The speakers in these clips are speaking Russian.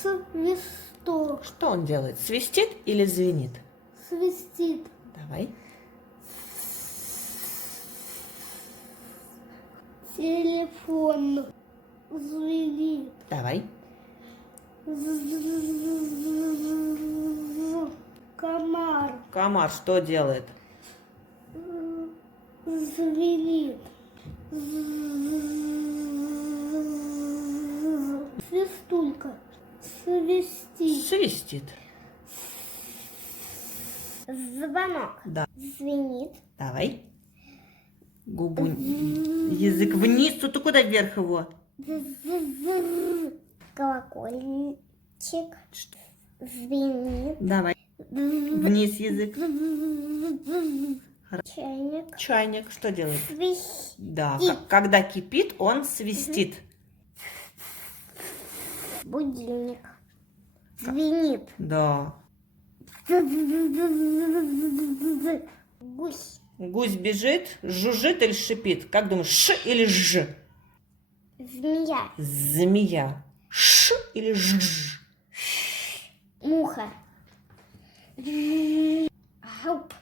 Свисток. Что он делает? Свистит или звенит? Свистит. Давай. Телефон. Звенит. Давай. Комар. Комар что делает? Звенит. Свистулька. Свистит. Свистит. Звонок. Да. Звенит. Давай. Губу, язык вниз, тут куда вверх его? Колокольчик. Звенит. Давай. Вниз язык. Чайник. Чайник что делает? Свистит. Да, когда кипит, он свистит. Будильник. Звенит. Да. Гусь. Гусь бежит, жужжит или шипит? Как думаешь, ш или ж? Змея. Змея. Ш или ж? Муха. Жук.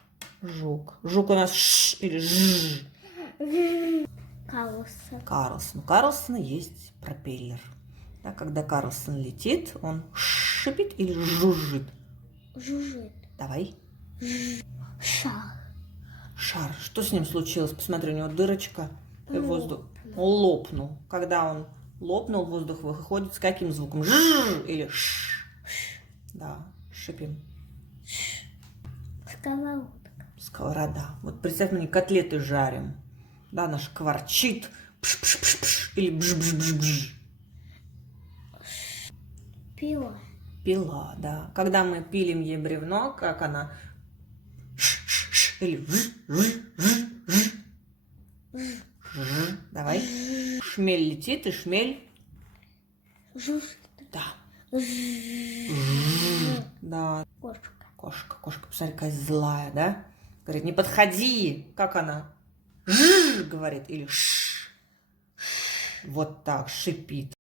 Жук. Жук у нас ш или ж? Карлсон. Карлсон. У Карлсона есть пропеллер. Да, когда Карлсон летит, он шипит или жужжит? Жужжит. Давай. Шар. Шар. Что с ним случилось? Посмотри, у него дырочка. И воздух лопнул. Когда он лопнул, воздух выходит с каким звуком? Ж или ш? Да, шипим. Сковородка. Сковорода. Вот представь, мы котлеты жарим. Да, она шкварчит. Пш-пш-пш-пш. Или бж-бж-бж-бж. Пила. Пила, да. Когда мы пилим ей бревно, как она? Ш-ш-ш. Или ж-ж-ж-ж. Давай. Шмель летит, и шмель. Жужжит. Да. Да. Кошка. Кошка, кошка, посмотри, какая злая, да? Говорит, не подходи. Как она? Говорит, или ш. Вот так, шипит.